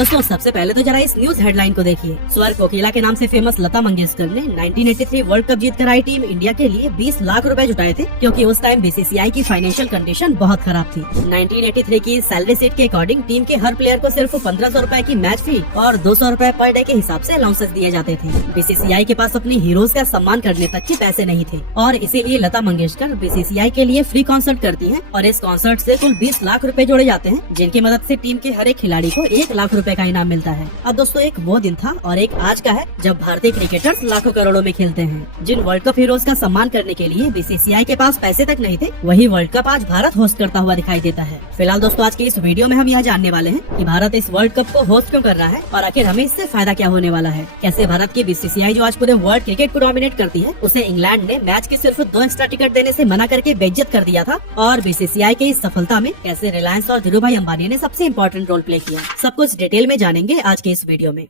दोस्तों सबसे पहले तो जरा इस न्यूज हेडलाइन को देखिए। स्वर कोकिला के नाम से फेमस लता मंगेशकर ने 1983 वर्ल्ड कप जीतकर आई टीम इंडिया के लिए 20 लाख रुपए जुटाए थे, क्योंकि उस टाइम बीसीसीआई की फाइनेंशियल कंडीशन बहुत खराब थी। 1983 की सैलरी सीट के अकॉर्डिंग टीम के हर प्लेयर को सिर्फ 1500 रुपए की मैच फी और 200 रुपए पर डे के हिसाब से अलाउंसेस दिए जाते थे। बीसीसीआई के पास अपने हीरोज का सम्मान करने तक के पैसे नहीं थे और इसीलिए लता मंगेशकर बीसीसीआई के लिए फ्री कॉन्सर्ट करती है और इस कॉन्सर्ट से कुल 20 लाख रुपए जोड़े जाते हैं, जिनकी मदद से टीम के हर एक खिलाड़ी को 1 लाख रुपए का इनाम मिलता है। अब दोस्तों एक वो दिन था और एक आज का है जब भारतीय क्रिकेटर्स लाखों करोड़ों में खेलते हैं। जिन वर्ल्ड कप हीरोज का सम्मान करने के लिए बीसीसीआई के पास पैसे तक नहीं थे, वही वर्ल्ड कप आज भारत होस्ट करता हुआ दिखाई देता है। फिलहाल दोस्तों आज की इस वीडियो में हम यह जानने वाले हैं कि भारत इस वर्ल्ड कप को होस्ट क्यों कर रहा है और आखिर हमें इससे फायदा क्या होने वाला है। कैसे भारत की बीसीसीआई जो आज पूरे वर्ल्ड क्रिकेट को डोमिनेट करती है, उसे इंग्लैंड ने मैच की सिर्फ 2 एक्स्ट्रा टिकट देने से मना करके बेइज्जत कर दिया था और बीसीसीआई की इस सफलता में कैसे रिलायंस और धीरूभाई अंबानी ने सबसे इम्पोर्टेंट रोल प्ले किया, सब कुछ डिटेल में जानेंगे आज के इस वीडियो में।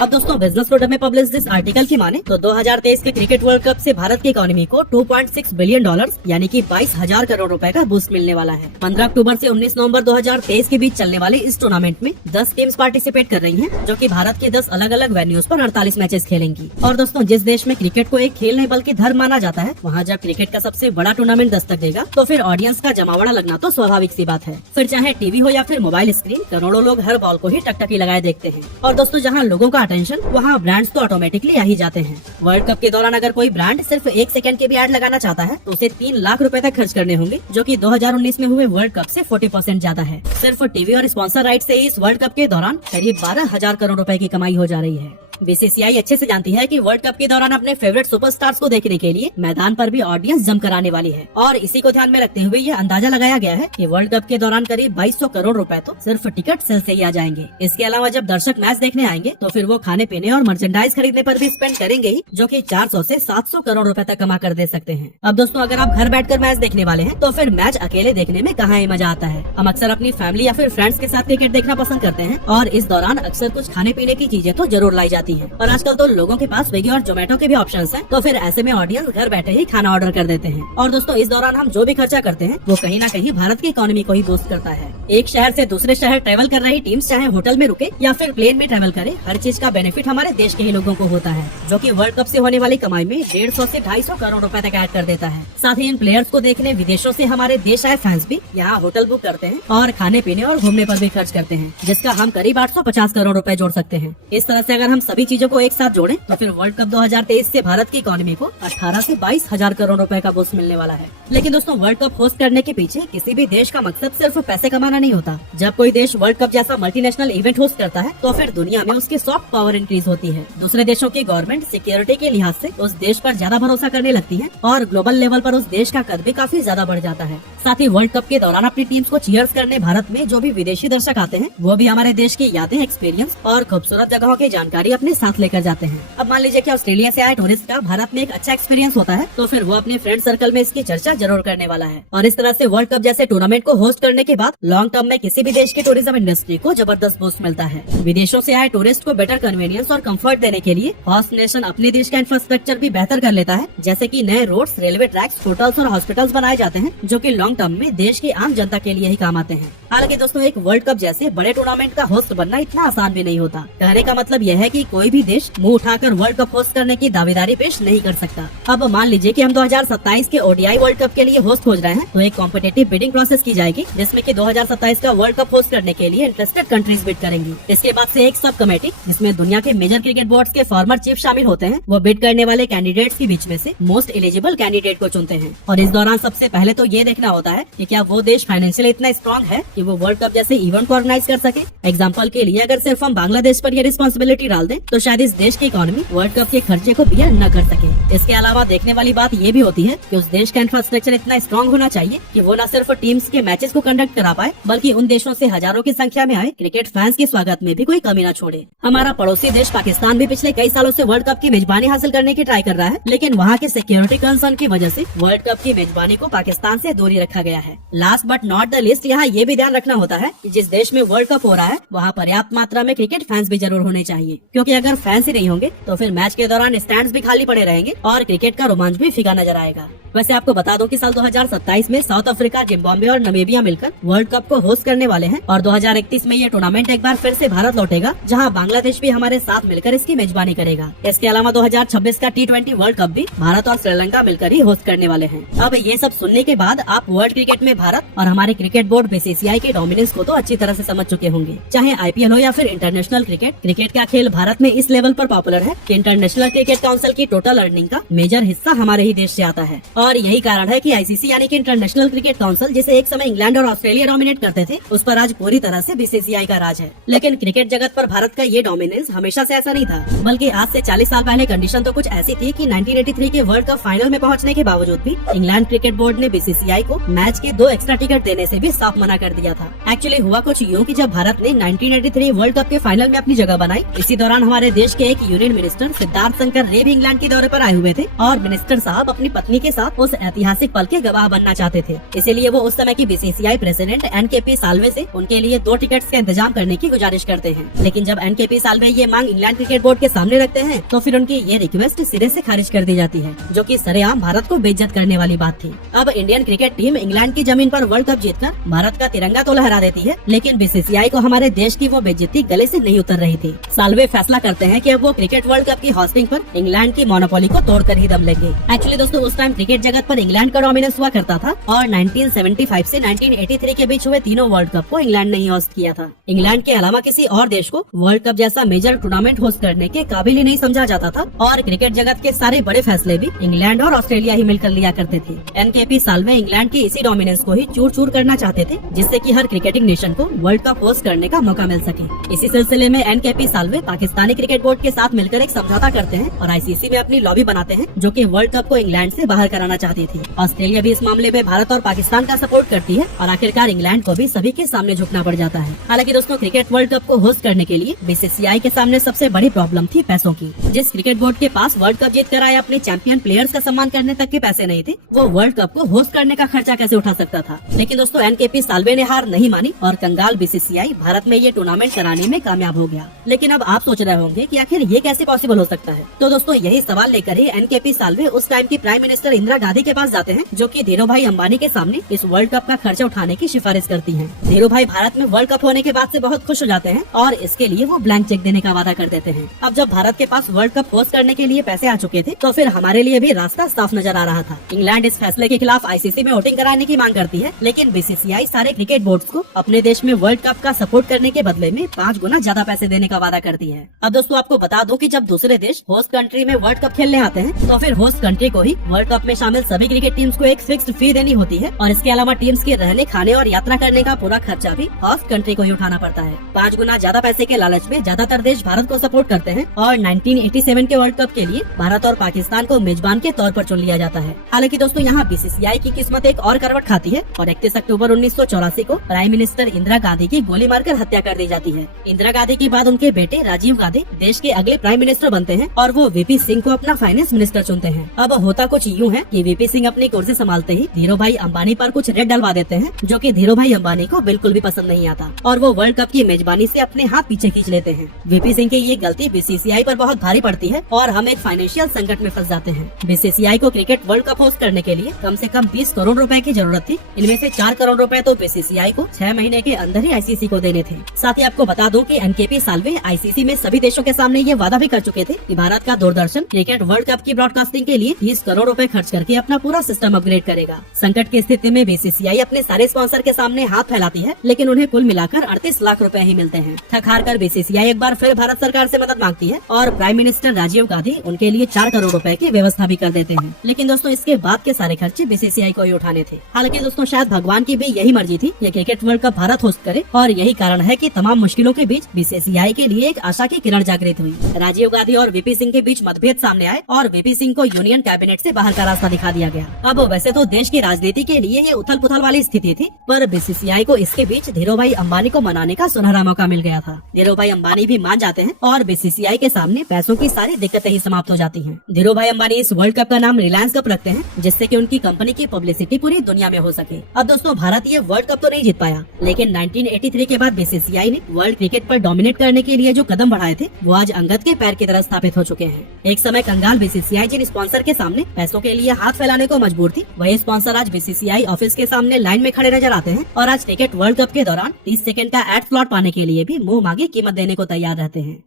अब दोस्तों बिजनेस टुडे में पब्लिश इस आर्टिकल की माने तो 2023 के क्रिकेट वर्ल्ड कप से भारत की इकोनॉमी को $2.6 बिलियन यानी कि 22,000 करोड़ रुपए का बूस्ट मिलने वाला है। 15 अक्टूबर से 19 नवंबर 2023 के बीच चलने वाले इस टूर्नामेंट में 10 टीम्स पार्टिसिपेट कर रही हैं, जो कि भारत के 10 अलग अलग वेन्यूज पर 48 मैचेस खेलेंगी। और दोस्तों जिस देश में क्रिकेट को एक खेल नहीं बल्कि धर्म माना जाता है, वहाँ जब क्रिकेट का सबसे बड़ा टूर्नामेंट दस्तक देगा तो फिर ऑडियंस का जमावड़ा लगना तो स्वाभाविक सी बात है। फिर चाहे टीवी हो या फिर मोबाइल स्क्रीन, करोड़ों लोग हर बॉल को ही टकटकी लगाए देखते हैं। और दोस्तों जहाँ लोगों का अटेंशन, वहाँ ब्रांड्स तो ऑटोमेटिकली आ ही जाते हैं। वर्ल्ड कप के दौरान अगर कोई ब्रांड सिर्फ 1 सेकंड के भी ऐड लगाना चाहता है तो उसे 3 लाख रुपए तक खर्च करने होंगे, जो कि 2019 में हुए वर्ल्ड कप से 40% ज्यादा है। सिर्फ टीवी और स्पॉन्सर राइट से ही इस वर्ल्ड कप के दौरान करीब 12,000 करोड़ रुपए की कमाई हो जा रही है। बीसीसीआई अच्छे से जानती है कि वर्ल्ड कप के दौरान अपने फेवरेट सुपरस्टार्स को देखने के लिए मैदान पर भी ऑडियंस जमकर आने वाली है और इसी को ध्यान में रखते हुए ये अंदाजा लगाया गया है कि वर्ल्ड कप के दौरान करीब 2200 करोड़ रुपए तो सिर्फ टिकट सेल से ही आ जाएंगे। इसके अलावा जब दर्शक मैच देखने आएंगे तो फिर वो खाने पीने और मर्चेंडाइज खरीदने पर भी स्पेंड करेंगे ही, जो कि 400 से 700 करोड़ रुपए तक कमा कर दे सकते हैं। अब दोस्तों अगर आप घर बैठकर मैच देखने वाले हैं तो फिर मैच अकेले देखने में कहाँ ही मजा आता है। हम अक्सर अपनी फैमिली या फिर फ्रेंड्स के साथ क्रिकेट देखना पसंद करते हैं और इस दौरान अक्सर कुछ खाने पीने की चीजें तो जरूर लाई जाती है। और आजकल तो लोगों के पास स्विगी और जोमेटो के भी ऑप्शंस हैं, तो फिर ऐसे में ऑडियंस घर बैठे ही खाना ऑर्डर कर देते हैं। और दोस्तों इस दौरान हम जो भी खर्चा करते हैं वो कहीं ना कहीं भारत की इकोनॉमी को ही बूस्ट करता है। एक शहर से दूसरे शहर ट्रेवल कर रही टीम्स चाहे होटल में रुके या फिर प्लेन में ट्रेवल करे, हर चीज का बेनिफिट हमारे देश के ही लोगों को होता है, जो कि वर्ल्ड कप से होने वाली कमाई में 150 से 250 करोड़ रुपए तक ऐड कर देता है। साथ ही इन प्लेयर्स को देखने विदेशों से हमारे देश आए फैंस भी यहाँ होटल बुक करते हैं और खाने पीने और घूमने पर भी खर्च करते हैं, जिसका हम करीब 850 करोड़ रुपए जोड़ सकते हैं। इस तरह से अगर हम सभी चीजों को एक साथ जोड़ें तो फिर वर्ल्ड कप 2023 से भारत की इकोनॉमी को 18 से 22,000 करोड़ रुपए का बूस्ट मिलने वाला है। लेकिन दोस्तों वर्ल्ड कप होस्ट करने के पीछे किसी भी देश का मकसद सिर्फ पैसे कमाना नहीं होता। जब कोई देश वर्ल्ड कप जैसा मल्टीनेशनल इवेंट होस्ट करता है तो फिर दुनिया में उसकी सॉफ्ट पावर इंक्रीज होती है। दूसरे देशों की गवर्नमेंट सिक्योरिटी के लिहाज से उस देश पर ज्यादा भरोसा करने लगती है और ग्लोबल लेवल पर उस देश का कद भी काफी ज्यादा बढ़ जाता है। साथ ही वर्ल्ड कप के दौरान अपनी टीम्स को चीयर्स करने भारत में जो भी विदेशी दर्शक आते हैं, वो भी हमारे देश की यादें, एक्सपीरियंस और खूबसूरत जगहों की जानकारी अपने साथ लेकर जाते हैं। अब मान लीजिए कि ऑस्ट्रेलिया से आए टूरिस्ट का भारत में एक अच्छा एक्सपीरियंस होता है तो फिर वो अपने फ्रेंड सर्कल में इसकी चर्चा जरूर करने वाला है। और इस तरह से वर्ल्ड कप जैसे टूर्नामेंट को होस्ट करने के बाद लॉन्ग टर्म में किसी भी देश की टूरिज्म इंडस्ट्री को जबरदस्त बूस्ट मिलता है। विदेशों से आए टूरिस्ट को बेटर कन्वीनियंस और कंफर्ट देने के लिए होस्ट नेशन अपने देश का इंफ्रास्ट्रक्चर भी बेहतर कर लेता है, जैसे कि नए रोड्स, रेलवे ट्रैक्स, होटल्स और हॉस्पिटल्स बनाए जाते हैं, जो कि लॉन्ग टर्म में देश की आम जनता के लिए ही काम आते हैं। हालांकि दोस्तों एक वर्ल्ड कप जैसे बड़े टूर्नामेंट का होस्ट बनना इतना आसान भी नहीं होता। कहने का मतलब यह है कि कोई भी देश मुंह उठाकर वर्ल्ड कप होस्ट करने की दावेदारी पेश नहीं कर सकता। अब मान लीजिए कि हम 2027 के ओडीआई वर्ल्ड कप के लिए होस्ट खोज रहे हैं, तो एक कॉम्पिटिटिव बिडिंग प्रोसेस की जाएगी, जिसमें कि 2027 का वर्ल्ड कप होस्ट करने के लिए इंटरेस्टेड कंट्रीज बिड करेंगी। इसके बाद से एक सब कमेटी, जिसमें दुनिया के मेजर क्रिकेट बोर्ड्स के फॉर्मर चीफ शामिल होते हैं, वो बिड करने वाले कैंडिडेट्स के बीच में से मोस्ट एलिजिबल कैंडिडेट को चुनते हैं। और इस दौरान सबसे पहले तो ये देखना होता है कि क्या वो देश फाइनेंशियली इतना स्ट्रॉन्ग है कि वो वर्ल्ड कप जैसे इवेंट को ऑर्गेनाइज कर सके। एग्जाम्पल के लिए अगर सिर्फ हम बांग्लादेश पर ये रिस्पॉन्सिबिलिटी डाल दें तो शायद इस देश की इकोनॉमी वर्ल्ड कप के खर्चे को बियर न कर सके। इसके अलावा देखने वाली बात ये भी होती है कि उस देश का इंफ्रास्ट्रक्चर इतना स्ट्रॉन्ग होना चाहिए कि वो न सिर्फ टीम्स के मैचेस को कंडक्ट करा पाए, बल्कि उन देशों से हजारों की संख्या में आए क्रिकेट फैंस के स्वागत में भी कोई कमी न छोड़े। हमारा पड़ोसी देश पाकिस्तान भी पिछले कई सालों से वर्ल्ड कप की मेजबानी हासिल करने की ट्राई कर रहा है, लेकिन वहाँ के सिक्योरिटी कंसर्न की वजह से वर्ल्ड कप की मेजबानी को पाकिस्तान से दूरी रखा गया है। Last but not the list, यहाँ ये भी ध्यान रखना होता है कि जिस देश में वर्ल्ड कप हो रहा है वहाँ पर्याप्त मात्रा में क्रिकेट फैंस भी जरूर होने चाहिए, क्योंकि क्योंकि अगर फैंस ही नहीं होंगे तो फिर मैच के दौरान स्टैंड्स भी खाली पड़े रहेंगे और क्रिकेट का रोमांच भी फीका नजर आएगा। वैसे आपको बता दूं कि साल 2027 में साउथ अफ्रीका, जिम्बाब्वे और नमीबिया मिलकर वर्ल्ड कप को होस्ट करने वाले हैं और 2031 में ये टूर्नामेंट एक बार फिर से भारत लौटेगा, जहां बांग्लादेश भी हमारे साथ मिलकर इसकी मेजबानी करेगा। इसके अलावा 2026 का T20 वर्ल्ड कप भी भारत और श्रीलंका मिलकर ही होस्ट करने वाले हैं। अब ये सब सुनने के बाद आप वर्ल्ड क्रिकेट में भारत और हमारे क्रिकेट बोर्ड BCCI के डोमिनेंस को तो अच्छी तरह से समझ चुके होंगे। चाहे IPL हो या फिर इंटरनेशनल क्रिकेट का खेल भारत में इस लेवल पर पॉपुलर है कि इंटरनेशनल क्रिकेट काउंसिल की टोटल अर्निंग का मेजर हिस्सा हमारे ही देश से आता है। और यही कारण है कि ICC यानी कि इंटरनेशनल क्रिकेट काउंसिल, जिसे एक समय इंग्लैंड और ऑस्ट्रेलिया डोमिनेट करते थे, उस पर आज पूरी तरह से BCCI का राज है। लेकिन क्रिकेट जगत पर भारत का ये डोमिनेंस हमेशा से ऐसा नहीं था, बल्कि आज से 40 साल पहले कंडीशन तो कुछ ऐसी थी कि 1983 के वर्ल्ड कप फाइनल में पहुंचने के बावजूद भी इंग्लैंड क्रिकेट बोर्ड ने BCCI को मैच के 2 एक्स्ट्रा टिकट देने से भी साफ मना कर दिया था। एक्चुअली हुआ कुछ यूँ कि जब भारत ने 1983 वर्ल्ड कप के फाइनल में अपनी जगह बनाई, इसी दौरान हमारे देश के एक यूनियन मिनिस्टर सिद्धार्थ शंकर रे भी इंग्लैंड के दौरे पर आए हुए थे और मिनिस्टर साहब अपनी पत्नी के साथ उस ऐतिहासिक पल के गवाह बनना चाहते थे। इसीलिए वो उस समय की BCCI प्रेसिडेंट NKP साल्वे से उनके लिए 2 टिकट्स का इंतजाम करने की गुजारिश करते हैं। लेकिन जब NKP साल्वे ये मांग इंग्लैंड क्रिकेट बोर्ड के सामने रखते हैं तो फिर उनकी ये रिक्वेस्ट सिरे से खारिज कर दी जाती है, जो कि सरेआम भारत को बेइज्जत करने वाली बात थी। अब इंडियन क्रिकेट टीम इंग्लैंड की जमीन पर वर्ल्ड कप जीतकर भारत का तिरंगा तो लहरा देती है, लेकिन BCCI को हमारे देश की वो बेइज्जती गले से नहीं उतर रही थी। साल्वे फैसला करते हैं कि अब वो क्रिकेट वर्ल्ड कप की होस्टिंग पर इंग्लैंड की मोनोपोली को तोड़कर ही दम लेंगे। एक्चुअली दोस्तों, उस टाइम क्रिकेट जगत पर इंग्लैंड का डोमिनेंस हुआ करता था और 1975 से 1983 के बीच हुए तीनों वर्ल्ड कप को इंग्लैंड ने ही होस्ट किया था। इंग्लैंड के अलावा किसी और देश को वर्ल्ड कप जैसा मेजर टूर्नामेंट होस्ट करने के काबिल ही नहीं समझा जाता था और क्रिकेट जगत के सारे बड़े फैसले भी इंग्लैंड और ऑस्ट्रेलिया ही मिलकर लिया करते थे। NKP साल्वे इंग्लैंड की इसी डोमिनेंस को ही चूर चूर करना चाहते थे, जिससे कि हर क्रिकेटिंग नेशन को वर्ल्ड कप होस्ट करने का मौका मिल सके। इसी सिलसिले में NKP Salve Pakistani cricket board के साथ मिलकर एक समझौता करते हैं और ICC में अपनी लॉबी बनाते हैं, जो कि वर्ल्ड कप को इंग्लैंड से बाहर कराना चाहती थी। ऑस्ट्रेलिया भी इस मामले में भारत और पाकिस्तान का सपोर्ट करती है और आखिरकार इंग्लैंड को भी सभी के सामने झुकना पड़ जाता है। हालांकि दोस्तों, क्रिकेट वर्ल्ड कप को होस्ट करने के लिए BCCI के सामने सबसे बड़ी प्रॉब्लम थी पैसों की। जिस क्रिकेट बोर्ड के पास वर्ल्ड कप जीत कर आए अपने चैंपियन प्लेयर्स का सम्मान करने तक के पैसे नहीं थे, वो वर्ल्ड कप को होस्ट करने का खर्चा कैसे उठा सकता था। लेकिन दोस्तों, NKP साल्वे ने हार नहीं मानी और कंगाल BCCI भारत में ये टूर्नामेंट कराने में कामयाब हो गया। लेकिन अब आप सोच रहे होंगे कि आखिर ये कैसे पॉसिबल हो सकता है। तो दोस्तों, यही सवाल लेकर ही NKP साल्वे उस टाइम की प्राइम मिनिस्टर इंदिरा गांधी के पास जाते हैं, जो कि धीरूभाई अंबानी के सामने इस वर्ल्ड कप का खर्चा उठाने की सिफारिश करती हैं। धीरूभाई भारत में वर्ल्ड कप होने के बाद से बहुत खुश हो जाते हैं और इसके लिए वो ब्लैंक चेक देने का वादा कर देते हैं। अब जब भारत के पास वर्ल्ड कप होस्ट करने के लिए पैसे आ चुके थे, तो फिर हमारे लिए भी रास्ता साफ नजर आ रहा था। इंग्लैंड इस फैसले के खिलाफ ICC में वोटिंग कराने की मांग करती है, लेकिन BCCI सारे क्रिकेट बोर्ड्स को अपने देश में वर्ल्ड कप का सपोर्ट करने के बदले में 5 गुना ज्यादा पैसे देने का वादा करती है। अब दोस्तों, आपको बता दूं कि जब दूसरे देश होस्ट कंट्री में वर्ल्ड कप खेलने आते हैं, तो फिर होस्ट कंट्री को ही वर्ल्ड कप में शामिल सभी क्रिकेट टीम्स को एक फिक्स्ड फी देनी होती है और इसके अलावा टीम्स के रहने, खाने और यात्रा करने का पूरा खर्चा भी होस्ट कंट्री को ही उठाना पड़ता है। 5 गुना ज्यादा पैसे के लालच में ज्यादातर देश भारत को सपोर्ट करते हैं और 1987 के वर्ल्ड कप के लिए भारत और पाकिस्तान को मेजबान के तौर पर चुन लिया जाता है। हालांकि दोस्तों, यहाँ BCCI की किस्मत एक और करवट खाती है और 31 अक्टूबर 1984 को प्राइम मिनिस्टर इंदिरा गांधी की गोली मारकर हत्या कर दी जाती है। इंदिरा गांधी के बाद उनके बेटे राजीव गांधी देश के अगले प्राइम मिनिस्टर बनते हैं और वो VP सिंह को अपना फाइनेंस मिनिस्टर चुनते हैं। अब होता कुछ यूँ है कि VP सिंह अपनी कुर्सी संभालते ही धीरूभाई अंबानी पर कुछ रेड डलवा देते हैं, जो कि धीरूभाई अंबानी को बिल्कुल भी पसंद नहीं आता और वो वर्ल्ड कप की मेजबानी से अपने हाथ पीछे खींच लेते हैं। VP सिंह की ये गलती BCCI पर बहुत भारी पड़ती है और हम एक फाइनेंशियल संकट में फंस जाते हैं। BCCI को क्रिकेट वर्ल्ड कप होस्ट करने के लिए कम से कम 20 करोड़ रुपए की जरूरत थी। इनमें से 4 करोड़ रुपए तो BCCI को 6 महीने के अंदर ही ICC को देने थे। साथ ही आपको बता दूं कि NKP साल्वे ICC में सभी देशों के सामने ये वादा भी कर चुके थे कि भारत का दूरदर्शन क्रिकेट वर्ल्ड कप की ब्रॉडकास्टिंग के लिए 30 करोड़ रुपए खर्च करके अपना पूरा सिस्टम अपग्रेड करेगा। संकट की स्थिति में BCCI अपने सारे स्पॉन्सर के सामने हाथ फैलाती है, लेकिन उन्हें कुल मिलाकर 38 लाख रुपए ही मिलते हैं। थक हार कर BCCI एक बार फिर भारत सरकार से मदद मांगती है और प्राइम मिनिस्टर राजीव गांधी उनके लिए 4 करोड़ रुपए की व्यवस्था भी कर देते हैं। लेकिन दोस्तों, इसके बाद के सारे खर्चे BCCI को ही उठाने थे। हालांकि दोस्तों, शायद भगवान की भी यही मर्जी थी कि cricket world cup Bharat host करे और यही कारण है कि तमाम मुश्किलों के बीच BCCI के लिए एक आशा की किरण जागृत हुई। राजीव गांधी और VP सिंह के बीच मतभेद सामने आए और VP सिंह को यूनियन कैबिनेट से बाहर का रास्ता दिखा दिया गया। अब वैसे तो देश की राजनीति के लिए ये उथल पुथल वाली स्थिति थी, पर BCCI को इसके बीच धीरूभाई अंबानी को मनाने का सुनहरा मौका मिल गया था। धीरूभाई अंबानी भी मान जाते हैं और BCCI के सामने पैसों की सारी दिक्कतें ही समाप्त हो जाती हैं। धीरूभाई अंबानी इस वर्ल्ड कप का नाम रिलायंस कप रखते हैं, जिससे कि उनकी कंपनी की पब्लिसिटी पूरी दुनिया में हो सके। अब दोस्तों, भारत ये वर्ल्ड कप तो नहीं जीत पाया, लेकिन 1983 के बाद BCCI ने वर्ल्ड क्रिकेट पर डोमिनेट करने के लिए जो कदम बढ़ाए थे वो आज अंगद के पैर की तरह स्थापित हो चुके हैं। एक समय कंगाल बीसीसीआई जिन स्पॉन्सर के सामने पैसों के लिए हाथ फैलाने को मजबूर थी, वही स्पॉन्सर आज बीसीसीआई ऑफिस के सामने लाइन में खड़े नजर आते हैं और आज क्रिकेट वर्ल्ड कप के दौरान 30 सेकंड का एड स्लॉट पाने के लिए भी मुंह मांगी कीमत देने को तैयार रहते हैं।